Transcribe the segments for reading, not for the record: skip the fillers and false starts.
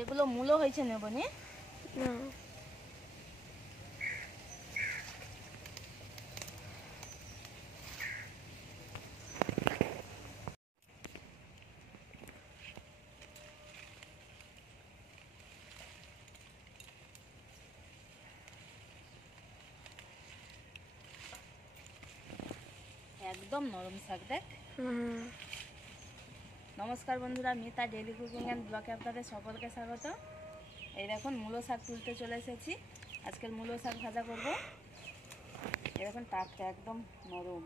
যেগুলো মূলো হয়েছে নেব নি না। একদম নরম শাক দেখ। নমস্কার বন্ধুরা, মিতা ডেইলি কুকিং অ্যান্ড ব্লগে আপনাদের সকলকে স্বাগত। এই দেখুন মূলো শাক তুলতে চলে এসেছি। আজকের মূলো শাক ভাজা করব। এই দেখুন টাটকা একদম নরম।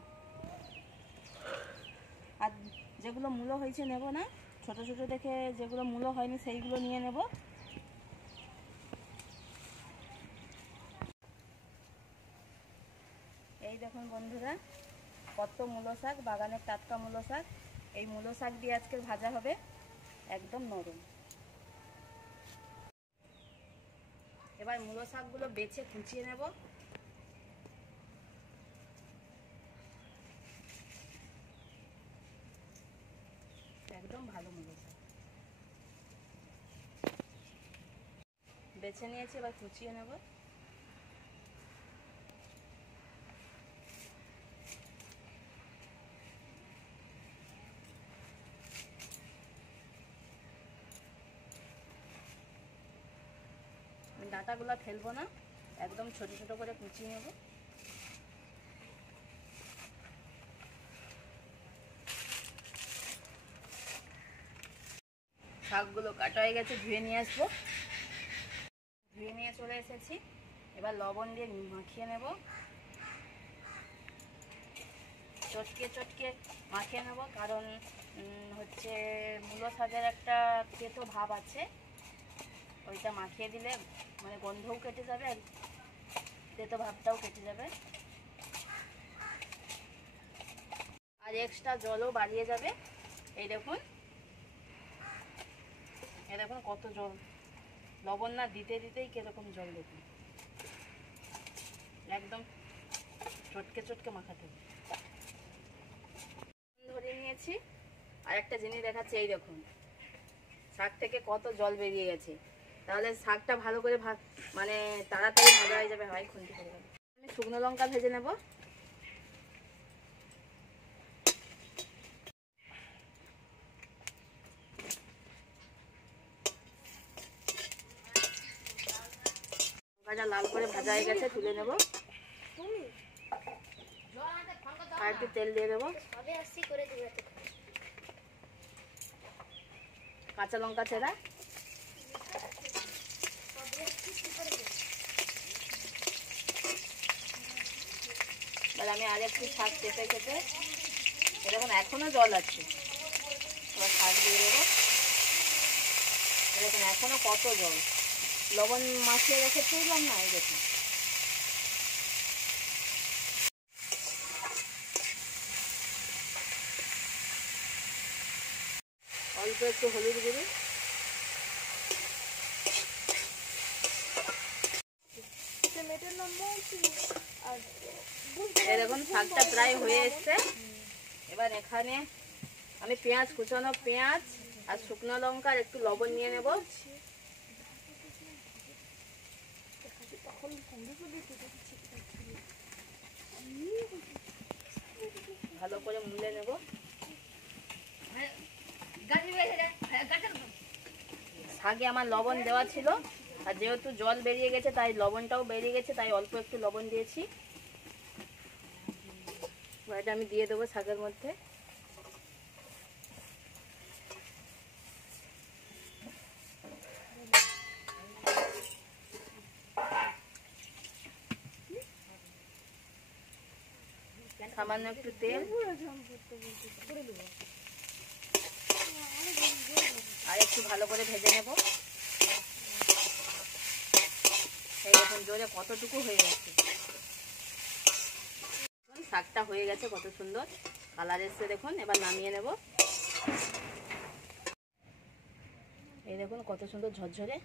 আর যেগুলো মূলো হয়েছে নেব না, ছোট ছোট দেখে যেগুলো মূলো হয়নি সেইগুলো নিয়ে নেব। এই দেখুন বন্ধুরা, কত মূলো শাক, বাগানের টাটকা মূলো শাক। এই মূলো শাক দিয়ে আজকে ভাজা হবে, একদম নরম। এবার মূলো শাকগুলো বেছে কুচিয়ে নেব। একদম ভালো মূলো শাক বেছে নিয়েছি, এবার কুচিয়ে নেব। ডাঁটাগুলো ফেলবো না, একদম ছোট ছোট করে কুচিয়ে নেব। শাকগুলো কাটা হয়ে গেছে, ধুয়ে নিয়ে আসবো। ধুয়ে নিয়ে চলে এসেছি। এবার লবণ দিয়ে মাখিয়ে নেব, চটকে চটকে মাখিয়ে নেব। কারণ হচ্ছে মূলো শাকের একটা তেতো ভাব আছে, ওইটা মাখিয়ে দিলে মানে গন্ধও কেটে যাবে আর তেতো ভাবটাও কেটে যাবে, আর এক্সট্রা জলও বাড়িয়ে যাবে। এই দেখুন, এই দেখুন কত জল, লবণ না দিতে দিতেই কিরকম জল দেখুন। একদম চটকে চটকে মাখাতে হবে। ধরে নিয়েছি। আর একটা জিনিস দেখাচ্ছে, এই দেখুন শাক থেকে কত জল বেরিয়ে গেছে। তাহলে শাকটা ভালো করে মানে তাড়াতাড়ি ভাজা হয়ে যাবে। হয় খুন্তি করে যাবে। আমি শুকনো লঙ্কা ভেজে নেব। লঙ্কাটা লাল করে ভাজা হয়ে গেছে, তুলে নেব। আর একটু তেল দিয়ে দেবো। কাঁচা লঙ্কা ছেঁড়া। এবার আমি আর একটু শাক চেপে চেপে, এরকম এখনো জল আছে, এবার শাক দিয়ে দেবো। এরকম এখনো কত জল, লবণ মাখিয়ে রেখে তুললাম না, এই দেখুন। অল্প একটু হলুদ গুঁড়ো, এই দেখুন শাকটা প্রায় হয়ে এসছে। এবার এখানে আমি পেঁয়াজ, কুচানো পেঁয়াজ আর শুকনো লঙ্কা আর একটু লবণ নিয়ে নেব। ভালো করে মুলে নেব। শাকে আমার লবণ দেওয়া ছিল, আর যেহেতু জল বেরিয়ে গেছে তাই লবণটাও বেরিয়ে গেছে, তাই অল্প একটু লবণ দিয়েছি। এটা আমি দিয়ে দেবো শাকের মধ্যে। সামান্য একটু তেল আর একটু ভালো করে ভেজে নেব। এই দেখুন জোরে কতটুকু হয়ে গেছে। শাকটা হয়ে গেছে, কত সুন্দর কালার এসছে দেখুন। এবার নামিয়ে নেব। এই দেখুন কত সুন্দর ঝরঝরে।